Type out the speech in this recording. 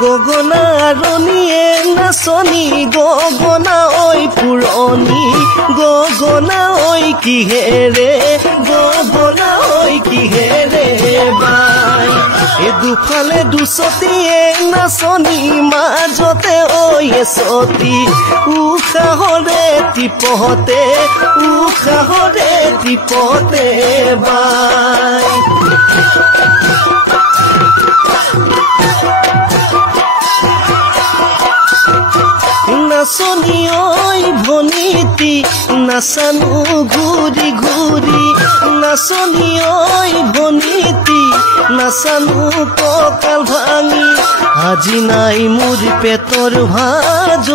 গগনা ৰনিয়ে নাচনি গগনা ঐ পুৰণি গগনা ঐ কিহেৰে গগনা ঐ কিহেৰে বাই দুফালে দুচতিয়ে নাচনি মাজতে ঐ এচতি উশাহৰে টিপতে বাই নাচনি ঐ ভনীতি নাচানো ঘূৰি ঘূৰি নাচনি ঐ ভনীতি নাচানো কঁকাল ভাঙি আজি নাই মোৰ পেটৰ ভাজ